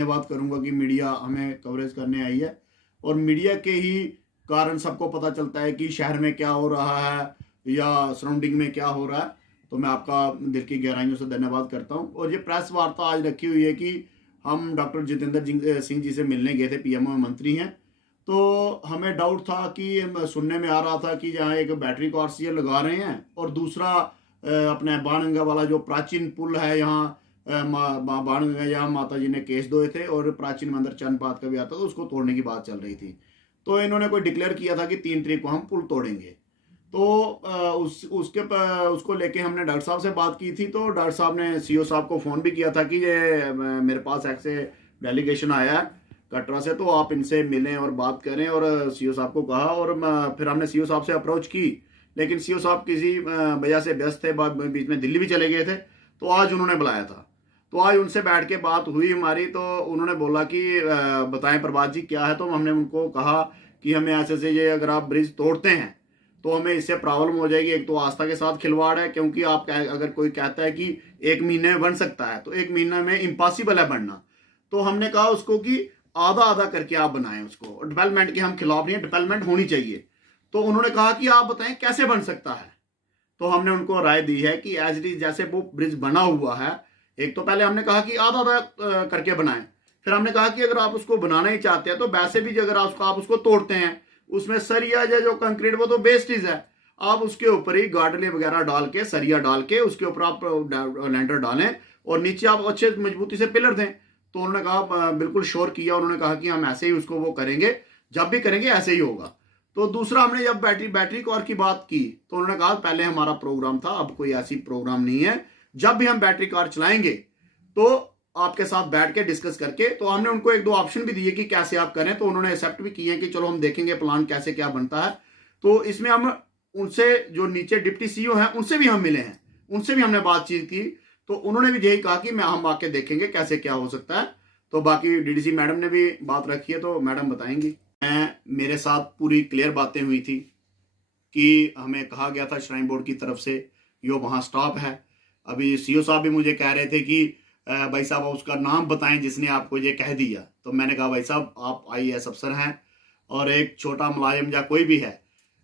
धन्यवाद करूंगा कि मीडिया हमें कवरेज करने आई है और मीडिया के ही कारण सबको पता चलता है कि शहर में क्या हो रहा है या सराउंडिंग में क्या हो रहा है। तो मैं आपका दिल की गहराइयों से धन्यवाद करता हूं। और ये प्रेस वार्ता आज रखी हुई है कि हम डॉक्टर जितेंद्र सिंह जी से मिलने गए थे, पीएमओ मंत्री हैं। तो हमें डाउट था कि सुनने में आ रहा था कि जहाँ एक बैटरी को आरसीए लगा रहे हैं और दूसरा अपने बाणगंगा वाला जो प्राचीन पुल है यहाँ बाणगंगा, यहाँ माता जी ने केस धोए थे और प्राचीन मंदिर चंदपात का भी आता था, उसको तोड़ने की बात चल रही थी। तो इन्होंने कोई डिक्लेयर किया था कि 3 तारीख को हम पुल तोड़ेंगे। तो उसको लेके हमने डॉक्टर साहब से बात की थी। तो डॉक्टर साहब ने सीओ साहब को फ़ोन भी किया था कि ये मेरे पास ऐसे डेलीगेशन आया है कटरा से, तो आप इनसे मिलें और बात करें। और सीओ साहब को कहा और फिर हमने सीओ साहब से अप्रोच की, लेकिन सीओ साहब किसी वजह से व्यस्त थे, बीच में दिल्ली भी चले गए थे। तो आज उन्होंने बुलाया था, तो आज उनसे बैठ के बात हुई हमारी। तो उन्होंने बोला कि बताएं प्रभात जी क्या है। तो हमने उनको कहा कि हमें ऐसे से ये अगर आप ब्रिज तोड़ते हैं तो हमें इससे प्रॉब्लम हो जाएगी। एक तो आस्था के साथ खिलवाड़ है, क्योंकि आप अगर कोई कहता है कि 1 महीने में बन सकता है तो 1 महीना में इम्पॉसिबल है बनना। तो हमने कहा उसको कि आधा आधा करके आप बनाएं उसको। डेवलपमेंट के हम खिलाफ नहीं है, डेवलपमेंट होनी चाहिए। तो उन्होंने कहा कि आप बताएं कैसे बन सकता है। तो हमने उनको राय दी है कि एज इट इज जैसे वो ब्रिज बना हुआ है, एक तो पहले हमने कहा कि आधा आधा करके बनाएं। फिर हमने कहा कि अगर आप उसको बनाना ही चाहते हैं तो वैसे भी अगर आप उसको तोड़ते हैं, उसमें सरिया जो कंक्रीट वो तो वेस्टेज है, आप उसके ऊपर ही गार्डले वगैरह डाल के, सरिया डाल के उसके ऊपर आप लैंडर डालें और नीचे आप अच्छे मजबूती से पिलर दें। तो उन्होंने कहा बिल्कुल श्योर किया। उन्होंने कहा कि हम ऐसे ही उसको वो करेंगे, जब भी करेंगे ऐसे ही होगा। तो दूसरा हमने जब बैटरी कार की बात की तो उन्होंने कहा पहले हमारा प्रोग्राम था, अब कोई ऐसी प्रोग्राम नहीं है। जब भी हम बैटरी कार चलाएंगे तो आपके साथ बैठ के डिस्कस करके। तो हमने उनको 1-2 ऑप्शन भी दिए कि कैसे आप करें, तो उन्होंने एक्सेप्ट भी किए कि चलो हम देखेंगे प्लान कैसे क्या बनता है। तो इसमें हम उनसे जो नीचे डिप्टी सीईओ हैं उनसे भी हम मिले हैं, उनसे भी हमने बातचीत की। तो उन्होंने भी यही कहा कि हम आके देखेंगे कैसे क्या हो सकता है। तो बाकी डीडीसी मैडम ने भी बात रखी है, तो मैडम बताएंगी। मेरे साथ पूरी क्लियर बातें हुई थी कि हमें कहा गया था श्राइन बोर्ड की तरफ से यो वहाँ स्टॉप है। अभी सीओ साहब भी मुझे कह रहे थे कि भाई साहब उसका नाम बताएं जिसने आपको ये कह दिया। तो मैंने कहा भाई साहब आप आईएएस अफसर हैं और एक छोटा मुलाजिम या कोई भी है,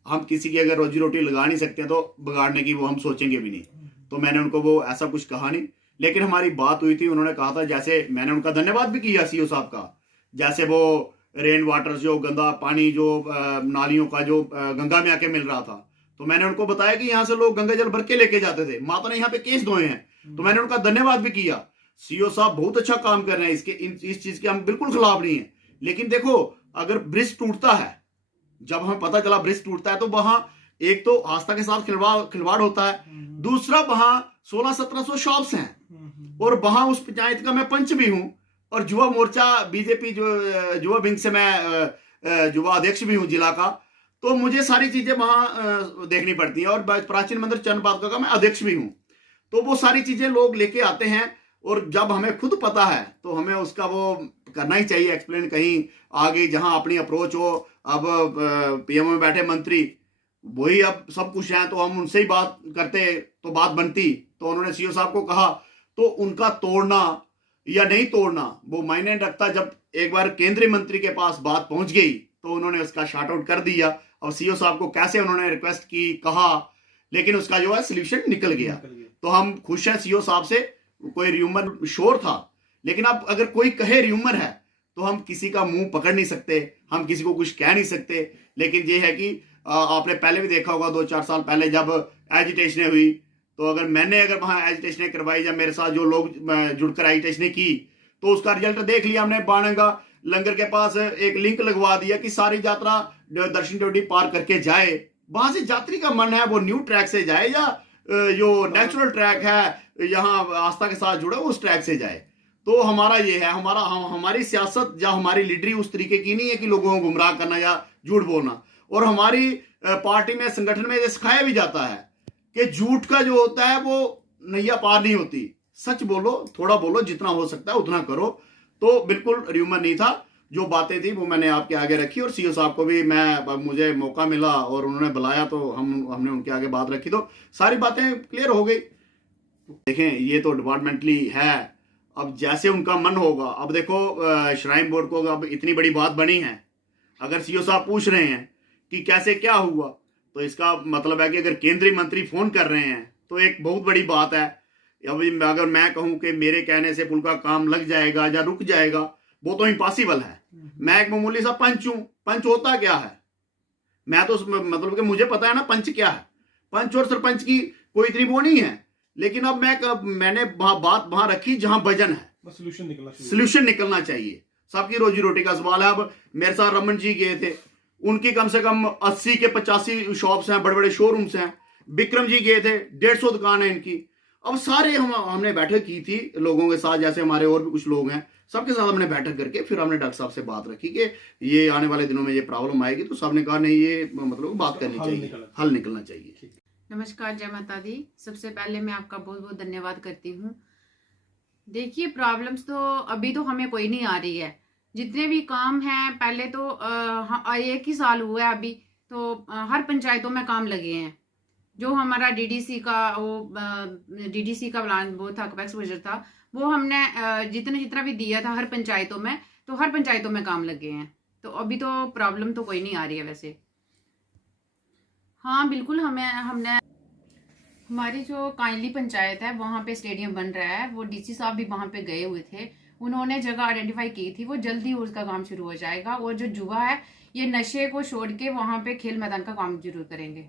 हम किसी की अगर रोजी रोटी लगा नहीं सकते तो बिगाड़ने की वो हम सोचेंगे भी नहीं। तो मैंने उनको वो ऐसा कुछ कहा नहीं, लेकिन हमारी बात हुई थी। उन्होंने कहा था, जैसे मैंने उनका धन्यवाद भी किया सीओ साहब का, जैसे वो रेन वाटर जो गंदा पानी जो नालियों का जो गंगा में आके मिल रहा था, तो मैंने उनको बताया कि यहाँ से लोग गंगा जल भर के लेके जाते थे, माता ने यहाँ पे केस धोए हैं। तो मैंने उनका धन्यवाद भी किया। सीओ साहब बहुत अच्छा काम कर रहे हैं, इस चीज के हम बिल्कुल खिलाफ नहीं है। लेकिन देखो, अगर ब्रिज टूटता है, जब हमें पता चला ब्रिज टूटता है, तो वहां एक तो आस्था के साथ खिलवाड़ होता है, दूसरा वहां 1600-1700 शॉप्स हैं और वहां उस पंचायत का मैं पंच भी हूं और युवा मोर्चा बीजेपी जो युवा विंग से मैं युवा अध्यक्ष भी हूं जिला का। तो मुझे सारी चीजें वहां देखनी पड़ती हैं और प्राचीन मंदिर चंदपात का मैं अध्यक्ष भी हूं। तो वो सारी चीजें लोग लेके आते हैं और जब हमें खुद पता है तो हमें उसका वो करना ही चाहिए एक्सप्लेन कहीं आगे जहां अपनी अप्रोच हो। अब पीएमओ में बैठे मंत्री वही अब सब कुछ है, तो हम उनसे ही बात करते तो बात बनती। तो उन्होंने सीओ साहब को कहा, तो उनका तोड़ना या नहीं तोड़ना वो मायने रखता। जब एक बार केंद्रीय मंत्री के पास बात पहुंच गई तो उन्होंने उसका शार्ट आउट कर दिया और सीओ साहब को कैसे उन्होंने रिक्वेस्ट की, कहा, लेकिन उसका जो है सोल्यूशन निकल गया। तो हम खुश हैं सीओ साहब से। कोई र्यूमर श्योर था, लेकिन अब अगर कोई कहे र्यूमर है तो हम किसी का मुंह पकड़ नहीं सकते, हम किसी को कुछ कह नहीं सकते। लेकिन ये है कि आपने पहले भी देखा होगा 2-4 साल पहले जब एजिटेशन हुई, तो अगर वहां एजिटेशन करवाई, जब मेरे साथ जो लोग जुड़कर एजिटेशन की, तो उसका रिजल्ट देख लिया हमने। बाणगंगा लंगर के पास एक लिंक लगवा दिया कि सारी यात्रा दर्शन ड्योटी पार करके जाए। वहां से यात्री का मन है वो न्यू ट्रैक से जाए या जो नेचुरल ट्रैक है यहाँ आस्था के साथ जुड़ा उस ट्रैक से जाए। तो हमारा ये है, हमारी सियासत या हमारी लीडरी उस तरीके की नहीं है कि लोगों को गुमराह करना या झूठ बोलना। और हमारी पार्टी में, संगठन में ये सिखाया भी जाता है कि झूठ का जो होता है वो नैया पार नहीं होती। सच बोलो, थोड़ा बोलो, जितना हो सकता है उतना करो। तो बिल्कुल र्यूमर नहीं था, जो बातें थी वो मैंने आपके आगे रखी। और सीओ साहब को भी मुझे मौका मिला और उन्होंने बुलाया तो हमने उनके आगे बात रखी, तो सारी बातें क्लियर हो गई। देखें, ये तो डिपार्टमेंटली है अब जैसे उनका मन होगा। अब देखो श्राइन बोर्ड को अब इतनी बड़ी बात बनी है, अगर सीओ साहब पूछ रहे हैं कि कैसे क्या हुआ, तो इसका मतलब है कि अगर केंद्रीय मंत्री फोन कर रहे हैं तो एक बहुत बड़ी बात है। अभी अगर मैं कहूं कि मेरे कहने से पुल का काम लग जाएगा या रुक जाएगा, वो तो इम्पॉसिबल है। मैं एक मामूली सा पंच हूं। पंच होता क्या है? मैं तो मतलब कि मुझे पता है ना पंच क्या है। पंच और सरपंच की कोई इतनी वो नहीं है, लेकिन अब मैंने बात वहां रखी जहां वजन है, सोल्यूशन निकलना चाहिए। सबकी रोजी रोटी का सवाल है। अब मेरे साथ रमन जी गए थे, उनकी कम से कम 80 के 85 शॉप्स हैं, बड़े बड़े शोरूम्स हैं। विक्रम जी गए थे, 150 दुकान है इनकी। अब सारे हमने बैठक की थी लोगों के साथ, जैसे हमारे और भी कुछ लोग हैं, सबके साथ हमने बैठक करके फिर हमने डॉक्टर साहब से बात रखी कि ये आने वाले दिनों में ये प्रॉब्लम आएगी। तो सबने कहा नहीं, ये मतलब बात करनी चाहिए, हल निकलना चाहिए। नमस्कार, जय माता दी। सबसे पहले मैं आपका बहुत बहुत धन्यवाद करती हूँ। देखिए, प्रॉब्लम्स तो अभी तो हमें कोई नहीं आ रही है। जितने भी काम हैं, पहले तो 1 ही साल हुआ है अभी, तो हर पंचायतों में काम लगे हैं। जो हमारा डीडीसी का प्लान वो था, कैपेक्स बजट था, वो हमने जितना भी दिया था हर पंचायतों में, तो हर पंचायतों में काम लगे हैं। तो अभी तो प्रॉब्लम तो कोई नहीं आ रही है वैसे। हाँ बिल्कुल, हमने हमारी जो काइंडली पंचायत है वहाँ पे स्टेडियम बन रहा है, वो डीसी साहब भी वहाँ पे गए हुए थे। उन्होंने जगह आइडेंटिफाई की थी, वो जल्दी उसका काम शुरू हो जाएगा। और जो युवा है, ये नशे को छोड़ के वहाँ पे खेल मैदान का काम जरूर करेंगे।